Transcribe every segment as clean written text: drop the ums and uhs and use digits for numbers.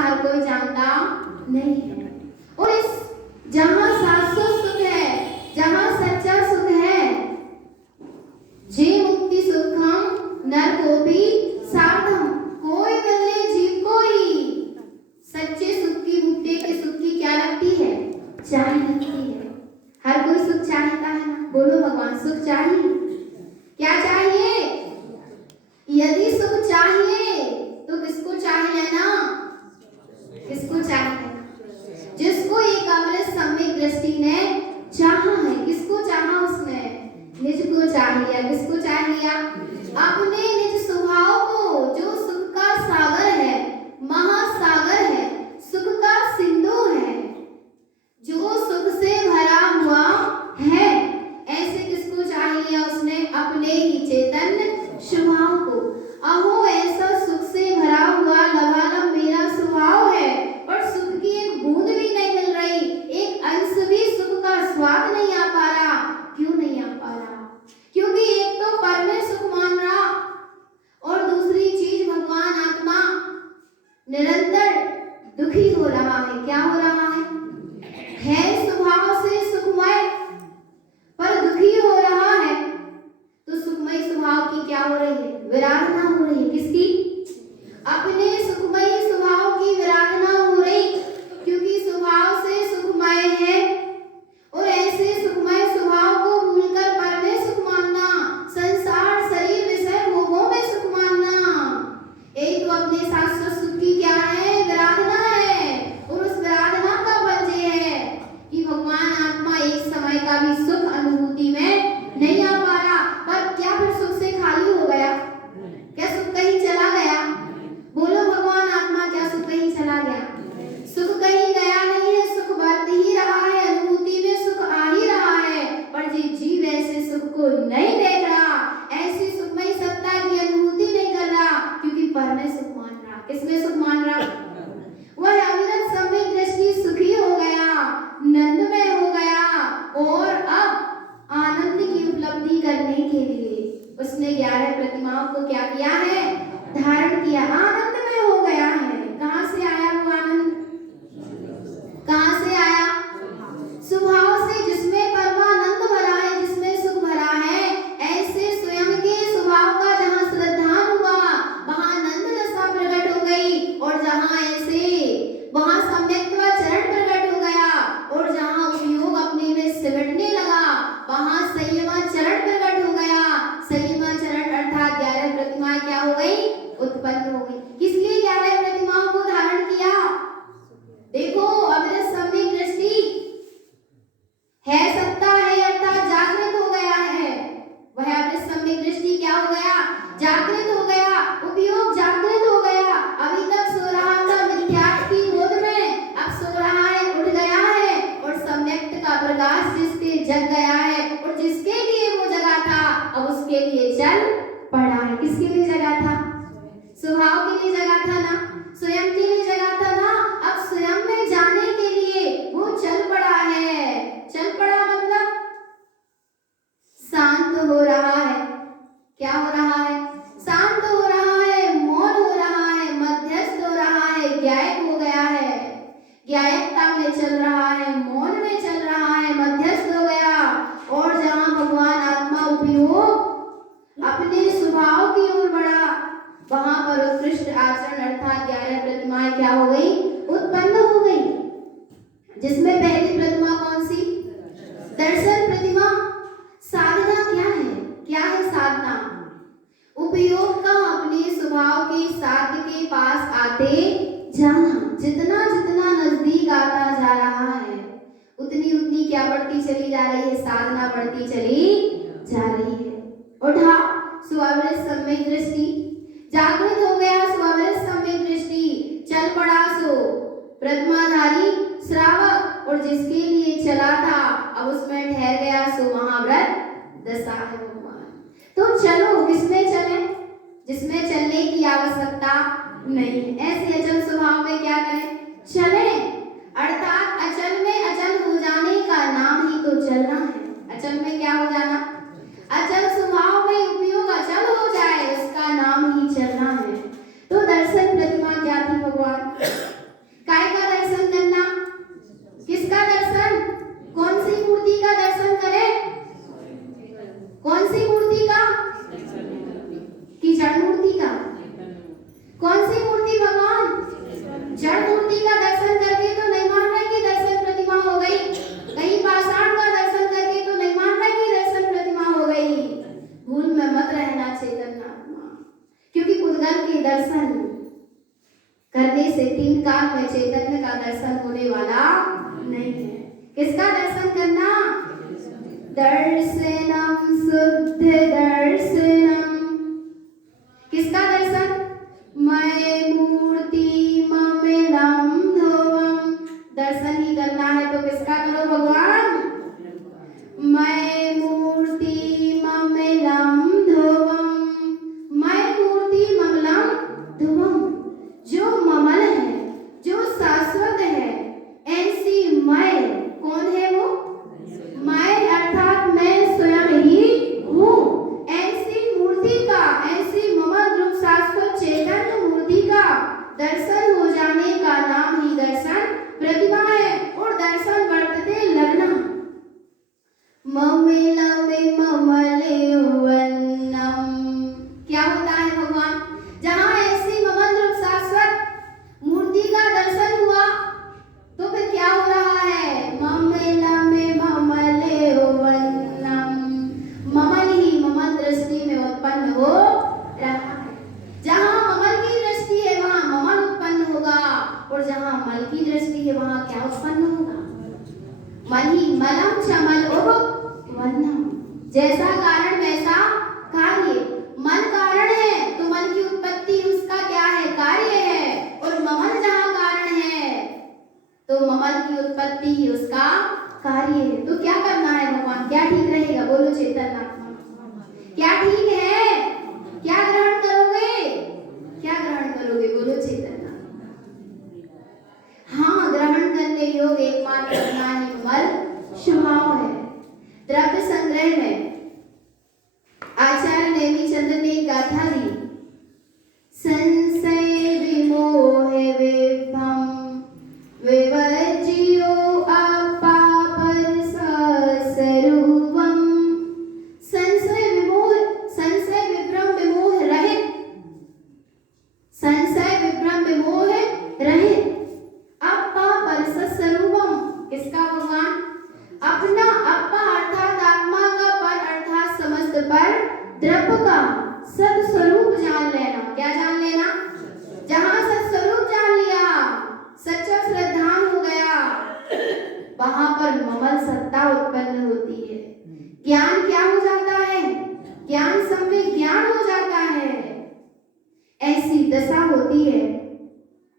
हर कोई जानता नहीं है। और इस जहां शाश्वत सुख है, जहां सच्चा सुख है, जे मुक्ति सुखम नर को भी साधम, कोई मिलने जीव को ही। सच्चे सुख की, मुक्ति के सुख की क्या लगती है? चाह लगती है। हर कोई सुख चाहता है ना? बोलो भगवान, सुख चाहिए। क्या चाहिए? यदि सुख चाहिए तो किसको चाहिए ना? किसको चाहिए? जिसको एक अमृत सम्यक दृष्टि ने चाहा है। किसको चाहा? उसने निज को चाह लिया। किसको चाह लिया? अपने निज स्वभाव को, जो सुख का सागर है, महासागर है, सुख का सिंधु है, जो सुख से भरा हुआ है, ऐसे किसको चाह लिया उसने? अपने ही चैतन्य स्वभाव को। अहो ऐसा सुख से भरा हुआ लबालब मेरा स्वभाव है, पर सुख की एक बूंद भी नहीं मिल रही, एक अंश भी सुख का स्वाद नहीं आ पा रहा। क्यों नहीं आ पा रहा? क्योंकि एक तो पर में सुख मान रहा, और दूसरी चीज भगवान आत्मा निरंतर दुखी हो रहा है। क्या हो रहा है स्वभाव से सुखमय, पर दुखी हो रहा है। तो सुखमय स्वभाव की क्या हो रही है? विराधना हो रही है। किसकी? अपने सुखमय स्वभाव की विराधना हो रही, क्योंकि स्वभाव से सुखमय है। और ऐसे सुखमय स्वभाव को भूलकर पर में सुख मानना, संसार शरीर विषय भोगों में सुख मानना, एक तो अपने शाश्वत सुख की क्या है? विराधना है। और उस विराधना का फल ये है कि भगवान आत्मा एक समय का भी सुख अनुभूति में नहीं आ पा रहा। पर क्या फिर सुख से खाली हो गया? क्या सुख कहीं चला गया? बोलो भगवान आत्मा, क्या सुख कहीं चला गया? सुख कहीं गया नहीं है, सुख बढ़ ही रहा है, अनुभूति में सुख आ ही रहा है। पर जी जीव ऐसे सुख को नहीं देख रहा, ऐसी सुखमय सत्ता की अनुभूति नहीं कर रहा, क्योंकि पर में सुख मान रहा। किसमें सुख मान रहा? वह अमृत सम्यक दृष्टि सुखी हो गया, नंदमय हो गया, और अब आनंद की उपलब्धि करने के लिए उसने 11 प्रतिमाओं को क्या किया है? धारण किया। आनंद में हो गया है। कहां से आया वो आनंद? कहां से आया? स्वभाव से, जिसमें परमानंद भरा है, जिसमें सुख भरा है। ऐसे स्वयं के स्वभाव का जहां श्रद्धा हुआ, वहां आनंद दशा प्रकट हो गई, और जहां ऐसे वहां सम्यक्त्व चरण प्रकट हो गया, और जहां उपयोग अपने में सिमटने लगा, वहां संयमा चरण प्रकट हो गया। संयमा चरण अर्थात 11 प्रतिमाएं क्या हो गई? उत्पन्न हो गई। किस लिए 11 प्रतिमाओं को धारण किया? देखो, अमृत सम्यक दृष्टि है, सत्ता है, अर्थात जागृत हो गया है। वह अमृत सम्यक दृष्टि क्या हो गया? जागृत हो गया। उपयोग जागृत हो गया। अभी तक सो रहा था मिथ्यात्व की गोद में, अब सो रहा है, उठ गया है, और सम्यक्त का प्रकाश जिसके जग गया है, और जिसके लिए वो जगा था, अब उसके लिए चल पड़ा है। किसके लिए जगा था? स्वभाव के लिए जगा था ना, स्वयं के लिए जगा था ना। अब स्वयं में जाने के लिए वो चल पड़ा है। चल पड़ा मतलब शांत हो रहा है। क्या हो रहा है? शांत हो रहा है, मौन हो रहा है, मध्यस्थ हो रहा है, ज्ञायक हो गया है, ज्ञायकता में चल रहा है, मौन में चल रहा है, मध्यस्थ हो गया। और जहां भगवान आत्मा उपयोग अपने स्वभाव की ओर बढ़ा, वहां पर उत्कृष्ट आचरण अर्थात 11 प्रतिमाएं क्या हो गई? उत्पन्न हो गई। जिसमें पहली प्रतिमा कौन सी? दर्शन प्रतिमा। साधना क्या है? क्या है साधना? उपयोग का अपने स्वभाव के साध्य के पास आते जाना। जितना जितना नजदीक आता जा रहा है, उतनी उतनी क्या बढ़ती चली जा रही है? साधना बढ़ती चली जा रही है। उठा स्वावृत सम्यक दृष्टि, जागृत हो गया स्वावृत सम्यक दृष्टि, चल पड़ा सो प्रतिमाधारी श्रावक, और जिसके लिए चला था अब उसमें ठहर गया सो महाव्रत दशा है भगवान। तो चलो, किसमें चले? जिसमें चलने की आवश्यकता नहीं है। ऐसे अचल स्वभाव में क्या करें? चले। अर्थात अचल में अचल हो जाने का नाम ही तो चलना है। अचल में क्या हो जाना? अचल स्वभाव में उपयोग अचल हो जाए, उसका नाम ही चलना है। तो दर्शन प्रतिमा क्या थी भगवान? कमल के दर्शन करने से तीन काल में चैतन्य का दर्शन होने वाला नहीं है। किसका दर्शन करना? दर्शनम शुद्ध दर्शनम। किसका दर्शन? मय मूर्ति ममिलम ध्रुवम। दर्शन ही करना है तो किसका करो भगवान? मय मूर्ति ममिलम ध्रुवम। मय मूर्ति ममिलम ध्रुवम, जो ममल है, जो शाश्वत है, ऐसी मय कौन है वो? मैं अर्थात मैं स्वयं ही हूँ। ऐसी मूर्ति का, ऐसी ममल रूप शाश्वत चैतन्य मूर्ति का दर्शन हो जाने का नाम ही दर्शन प्रतिभा है। और दर्शन वर्तते लगना। ममिलमे ममले वन्नम। क्या होता है भगवान? जहाँ ऐसी ममल रूप शाश्वत मूर्ति का दर्शन हुआ तो फिर क्या हो रहा है? ममिलमे ममले वन्नम। ममल ही ममल दृष्टि में उत्पन्न हो रहा है। जहाँ ममल की दृष्टि है वहाँ ममल उत्पन्न होगा, और जहाँ मल की दृष्टि है वहाँ क्या उत्पन्न होगा? मलि मलम चमल वन्नम। जैसा कारण वैसा कार्य। मन कारण है तो मन की उत्पत्ति उसका क्या है? कार्य है। और ममल जहाँ कारण है तो ममल की उत्पत्ति ही उसका कार्य है। तो क्या करना है भगवान? क्या ठीक रहेगा? बोलो चैतन्य क्या ठीक है? क्या ग्रहण करोगे? क्या ग्रहण करोगे? बोलो चैतन्य। हाँ, ग्रहण करने योग्य एकमात्र अपना ही मल स्वभाव है। द्रव्य संग्रह में आचार्य नेमिचंद्र ने गाथा दी। संशय विमोहे विभ्रम विवर्ज्यो अपापर स्वरूपम। संशय विभ्रम विमोह रहित, संशय विभ्रम विमोह रहित अपापर स्वरूपम। किसका भगवान? अपना अपा अर्थात आत्मा का, पर अर्थात समस्त पर द्रव्य का सत्स्वरूप जान लेना। क्या जान लेना? जहाँ सत्स्वरूप जान लिया, सच्चा श्रद्धान हो गया, वहां पर ममल सत्ता उत्पन्न होती है। ज्ञान क्या हो जाता है? ज्ञान सम्यक ज्ञान हो जाता है। ऐसी दशा होती है।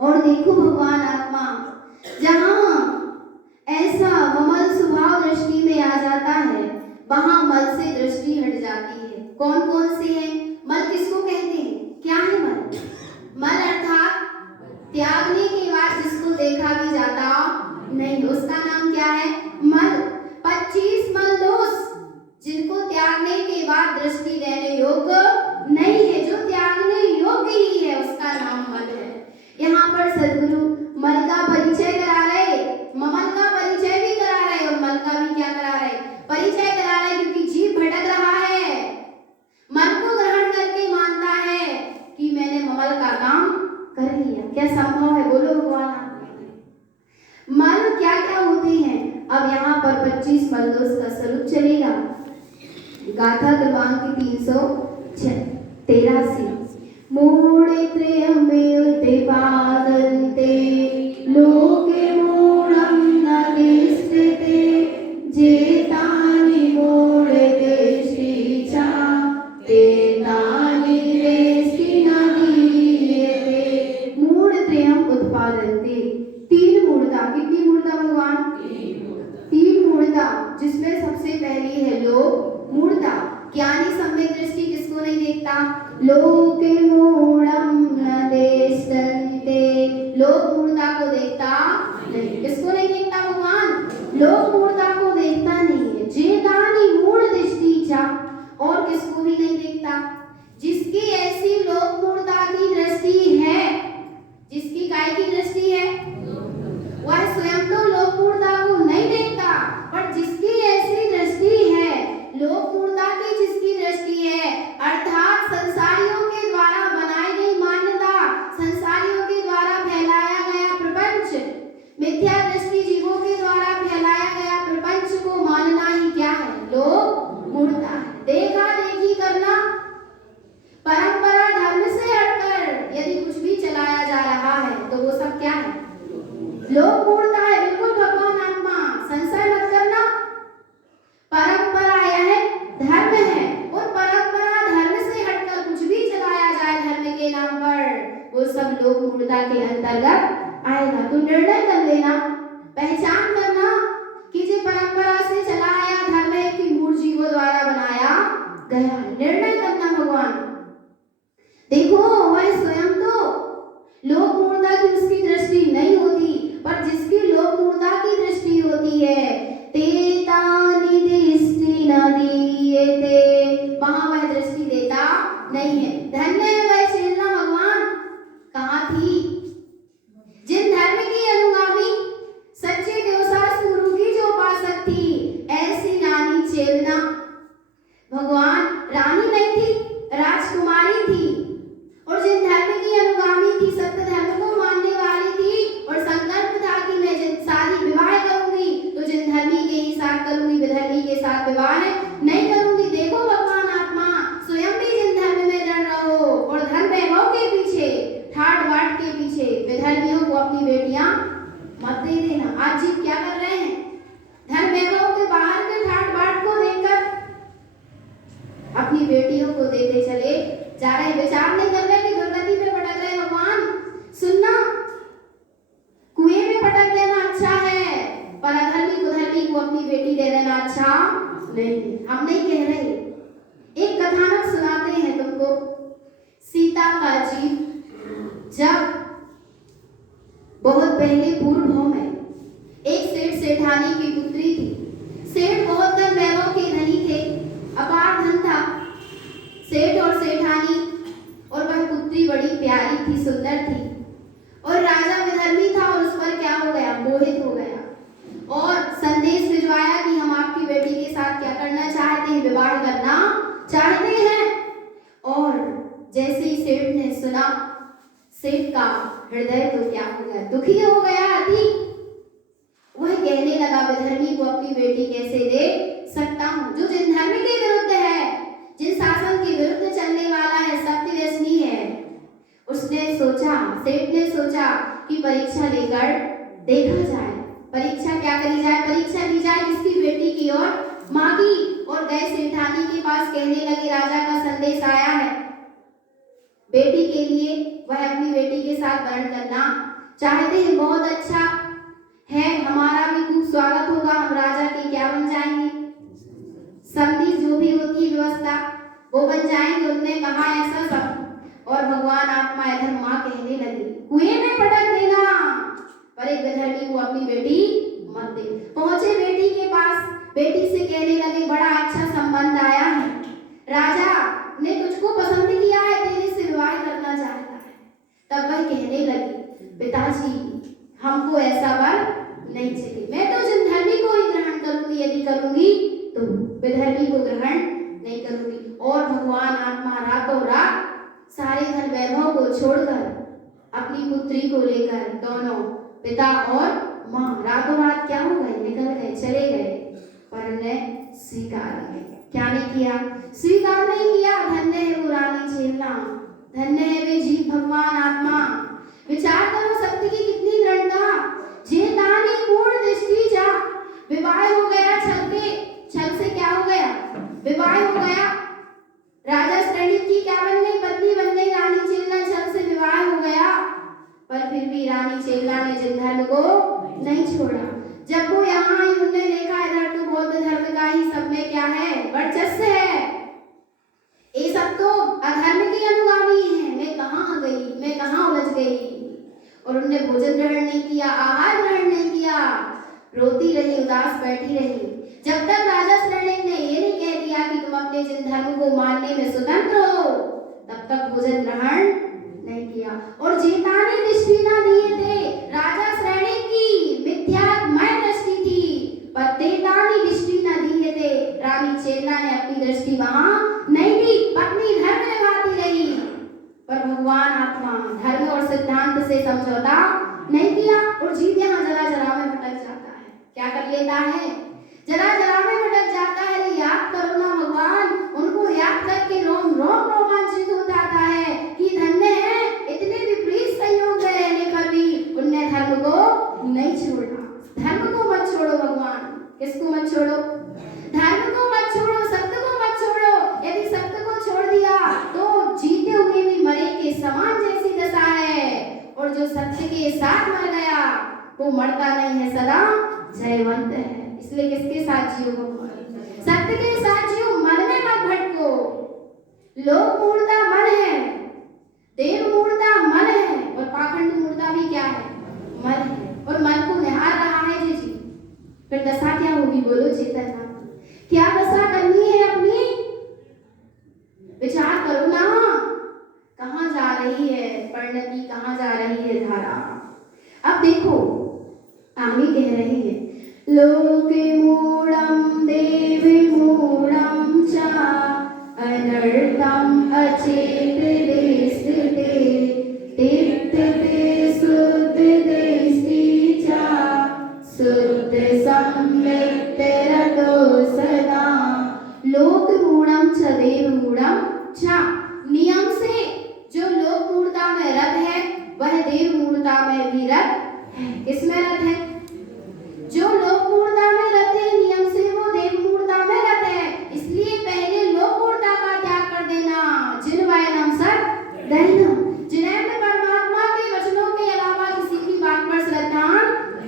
और देखो भगवान आत्मा जहाँ ऐसा ममल स्वभाव दृष्टि में आ जाता है वहां मल से दृष्टि हट जाती है। कौन कौन से है मल? किसको कहते हैं? क्या है मल? मल अर्थात त्यागने के बाद जिसको देखा भी जाता नहीं, उसका नाम क्या है? मल। 25 मल दोष जिनको त्यागने के बाद दृष्टि देने योग्य नहीं है, जो त्यागने योग्य ही है, उसका नाम मल है। यहाँ पर सद्गुरु मल का परिचय करा रहे, ममल का परिचय भी करा रहे और मल का भी क्या करा रहे? परिचय करा रहे। क्योंकि जीव भटक रहा है, मन को ग्रहण करके मानता है कि मैंने ममल का काम कर लिया। क्या संभव है? बोलो भगवान। मल क्या क्या होते हैं? अब यहाँ पर 25 मल दोष का स्वरूप चलेगा। गाथा क्रमांक 383। मूढ़े त्रयमेव पादन्ते लोके मूढ़ं न तिष्ठते जेतानि मूढ़े दृष्टिचा तेतानि दृष्टि न दीयते। मूढ़ त्रयम् उत्पादन्ते। 3 मूढ़ता। कितनी मूढ़ता भगवान? 3 मूढ़ता, जिसमें सबसे पहली है लोभ मूढ़ता। ज्ञानी सम्यक दृष्टि किसको नहीं देखता? लोके मूढ़ं न तिष्ठन्ते सब लोक मूढ़ता के अंतर्गत आएगा। तो निर्णय कर लेना, पहचान करना कि जो परंपरा से चला आया धर्म है कि मूढ़ जीवों द्वारा बनाया गया। निर्णय करना भगवान, देखो वह स्वयं तो लोक मूढ़ता की उसकी दृष्टि नहीं होती, पर जिसकी लोक मूढ़ता की दृष्टि होती है, तेतानि दृष्टि न दीयते, वहां वह दृष्टि देता नहीं है। धन्य है वह चेतना भगवान कहाँ थी, जिन धर्म की अनुगामी सच्चे देवसास गुरु की जो उपासक थी, ऐसी रानी चेतना। भगवान रानी नहीं थी, राजकुमारी थी, और जिन धर्म की अनुगामी थी, सत्य धर्म को मानने वाली थी, और संकल्प था कि मैं जिन शादी विवाह करूंगी तो जिन धर्मी के ही साथ करूंगी, विधर्मी के साथ विवाह नहीं करूंगी। देखो भगवान आत्मा स्वयं भी जिन धर्म में लड़ रहो, और धन वैभव के पीछे, ठाट बाट के पीछे विधर्मियों को अपनी बेटियां मत दे देना। आज जीव क्या कर रहे हैं, धन वैभव के बाहर के ठाट बाट को देखकर अपनी बेटियों को देते चले जा रहे, विचार नहीं कर रहे कि दुर्गति पे पटक रहे। भगवान सुनना, कुएं में पटक देना अच्छा है, पर अधर्मी कुधर्मी को अपनी बेटी दे देना अच्छा नहीं। हम नहीं कह रहे, एक कथानक सुनाते हैं तुमको। सीता का जीव जब बहुत पहले पूर्व भाव में एक सेठ सेठानी की पुत्री थी। सेठ बहुत धन वैभव के धनी थे, अपार धन था। सेठ और सेठानी और वह पुत्री बड़ी प्यारी थी, सुंदर थी, और राजा विधर्मी था और उस पर क्या हो गया, मोहित हो गया, और संदेश भिजवाया कि हम आपकी बेटी के साथ क्या करना चाहते हैं, विवाह करना चाहते हैं। और जैसे ही सेठ ने सुना, सेठ का हृदय तो क्या हो गया, दुखी हो गया अति। वह कहने लगा, विधर्मी को अपनी बेटी कैसे दे सकता हूँ, जो जिन धर्म के विरुद्ध है, जिन शासन के विरुद्ध चलने वाला है, सत्य व्यसनी है। उसने सोचा, सेठ ने सोचा कि परीक्षा लेकर देखा जाए। परीक्षा क्या करी जाए, परीक्षा ली जाए किसकी, बेटी की और माँ की। और गए सेठानी के पास, कहने लगे राजा का संदेश आया है बेटी के लिए, वह अपनी बेटी के साथ वर्ण करना चाहते हैं। बहुत अच्छा है, हमारा भी खूब स्वागत होगा, हम राजा के क्या बन जाएंगे, संधि जो भी होती है व्यवस्था वो बन जाएंगे। उन्होंने कहा ऐसा सब, और भगवान आत्मा इधर माँ कहने लगी, कुएं में पटक देना, पर एक विधर्मी को अपनी बेटी मत दे। पहुंचे बेटी के पास, बेटी से कहने लगे, बड़ा अच्छा संबंध आया है, राजा ने तुझको पसंद किया है, तेरे से विवाह करना चाहता है। तब वह कहने लगी, पिताजी हमको ऐसा वर नहीं चाहिए, मैं तो जिन धर्मी को ही ग्रहण करूंगी, यदि करूंगी तो विधर्मी को ग्रहण नहीं करूंगी। और भगवान आत्मा रातों रात सारे धन वैभव को छोड़कर अपनी पुत्री को लेकर, दोनों पिता और माँ रातों रात क्या हो गए, निकल गए, चले गए, पर उन्हें स्वीकार नहीं किया। क्या नहीं किया, स्वीकार नहीं किया। धन्य है वो रानी चेतना, धन्य है वे जीव भगवान आत्मा। विचार करो सत्य की कितनी दृढ़ता, जेतानी पूर्ण दृष्टि जा, विवाह हो गया छल के, छल से क्या हो गया, विवाह हो गया। राजा श्रेणी की क्या बन गई, पत्नी बन गई रानी चेतना, छल से विवाह हो गया। पर फिर भी रानी चेतना ने जिन धर्म को नहीं छोड़ा। जब वो यहाँ आई, उन्होंने देखा इधर तो बौद्ध धर्म का ही सब में क्या है, वर्चस्व है, ये सब तो अधर्म की अनुगामी है, मैं कहाँ गई, मैं कहाँ उलझ गई। और उन्होंने भोजन ग्रहण नहीं किया, आहार ग्रहण नहीं किया, रोती रही, उदास बैठी रही, जब तक राजा श्रेणिक ने ये नहीं कह दिया कि तुम अपने जिन धर्म को मानने में स्वतंत्र हो, तब तक भोजन ग्रहण नहीं किया। और जेतानी दृष्टि न दिए थे, राजा श्रेणिक की मिथ्यामय दृष्टि थी, पर तेतानी दृष्टि न दिए थे। रानी चेतना ने अपनी दृष्टि वहां नहीं दी, पत्नी धर्म निभाती रही, पर भगवान आत्मा धर्म और सिद्धांत से समझौता नहीं किया। और जीव यहाँ जरा जरा में भटक जाता है, क्या कर लेता है, जरा जरा में भटक जाता है। याद करो ना भगवान, उनको याद करके रोम रोम रोमांचित हो जाता है कि धन्य है, इतने विपरीत संयोग में रहने पर भी उनने धर्म को नहीं छोड़ा। धर्म को मत छोड़ो भगवान, किसको मत छोड़ो, धर्म को मत छोड़ो, सत्य को मत छोड़ो। यदि सत्य को छोड़ दिया तो जीते हुए भी मरे के समान जैसी दशा है। और जो सत्य के साथ मर गया वो मरता नहीं है, सदा जयवंत है। इसलिए किसके साथ जियो? सत्य के साथ जियो, मन में मत भटको। लोक मूर्ता मन है, देव मूर्ता मन है, और पाखंड मूर्ता भी क्या है? मन है। और मन को निहार रहा है जी। फिर दशा क्या होगी बोलो चेतन? क्या दशा करनी है अपनी? विचार करो ना, कहाँ जा रही है परिणति, कहाँ जा रही है धारा। अब देखो आगे कह रही है, लोके मूढ़म देवी मूढ़म च अनर्थम अचेत देस्ते तीर्थते शुद्ध देस्ति च शुद्ध सम्यक् तेरतो सदा। लोक मूढ़म च देव मूढ़म च, नियम से जो लोक मूढ़ता में रत है वह देव मूढ़ता में भी रत है। किसमें रत है? जो लोक मूढ़ता में रत है नियम से वो देव मूढ़ता में रत है। इसलिए पहले लोक मूढ़ता का त्याग कर देना। जिन्वयनम सत दहिनम, जिन्हें परमात्मा के वचनों के अलावा किसी की बात पर श्रद्धा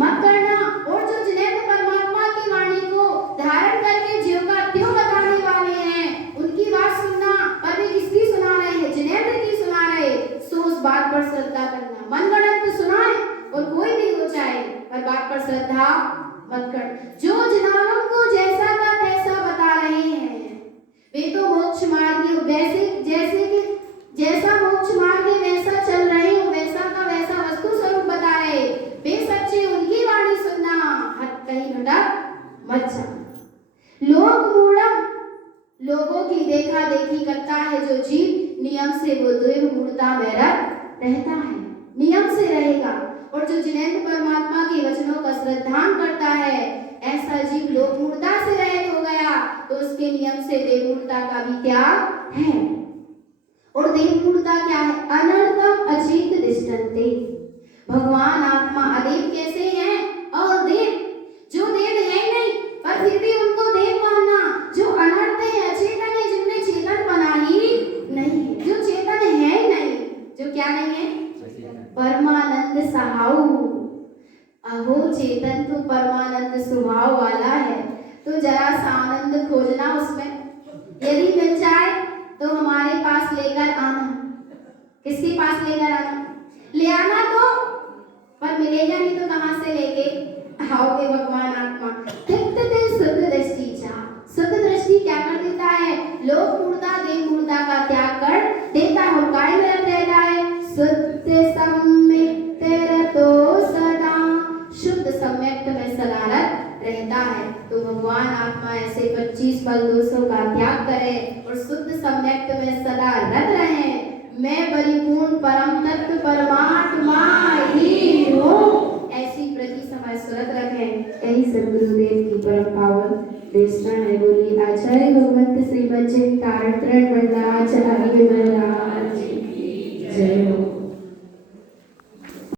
मत करना। और जो जिन्हें परमात्मा की वाणी को धारण करके जीव का त्यों बताने वाले हैं उनकी बात सुनना। पर वे किसकी सुना रहे हैं? जिनेंद्र की सुना रहे, सो उस बात पर श्रद्धा करना। मनगढ़ंत तो सुनाए और कोई भी हो जाए, पर बात पर श्रद्धा मत कर। जो जिन्हों को जैसा का तैसा बता रहे हैं वे तो मोक्ष मार्ग वैसे जैसे कि जैसा मोक्ष मार्ग वैसा चल रहे हो, वैसा का वैसा वस्तु स्वरूप बता रहे। वे सच्चे उनकी वाणी सुनना, हट कहीं भटक मत जा। लोक मूढ़म, लोगों की देखा देखी करता है जो जीव, नियम से वो देव मूढ़ता में रत रहता है, नियम से रहेगा। और जो जिनेंद्र परमात्मा के वचनों का श्रद्धान करता है ऐसा जीव लोक मूढ़ता से रहित हो गया, तो उसके नियम से देव मूढ़ता का भी त्याग है। और देव मूढ़ता क्या है? अनर्थम अचेत दिष्टन्ते। भगवान आत्मा अदेव कैसे हैं? और देव, जो देव है नहीं पर फिर भी उनको देव मानना। जो अनर्थ है, अचेतन है, जिनमें चेतन बना ही नहीं है, जो चेतन है ही नहीं, जो क्या नहीं है? परमानंद सहाऊ। अहो चेतन तो परमानंद स्वभाव वाला है, तो जरा सा आनंद खोजना उसमें। यदि मिल जाए तो हमारे पास लेकर आना। किसके पास लेकर आना? ले आना तो, पर मिलेगा नहीं तो कहां से लेके आओगे? भगवान आत्मा तिक्तते शुद्ध दृष्टि चा, शुद्ध दृष्टि क्या कर देता है? लोक मूढ़ता देव मूढ़ता का त्याग कर देता है और काय में रहता है? शुद्ध सम्यक् तेरतो सदा, शुद्ध सम्यक् में सदारत रहता है। तो भगवान आत्मा ऐसे 25 फल दोषों का त्याग करे और शुद्ध सम्यक् में सदा रत रहे। मैं परिपूर्ण परम तत्व परमात्मा ही हूँ, ऐसी प्रति समय सुरत रखें। यही सद्गुरुदेव की परम पावन देशना है। बोली आचार्य भगवंत श्रीमज्जन कारण मंडलाचार्य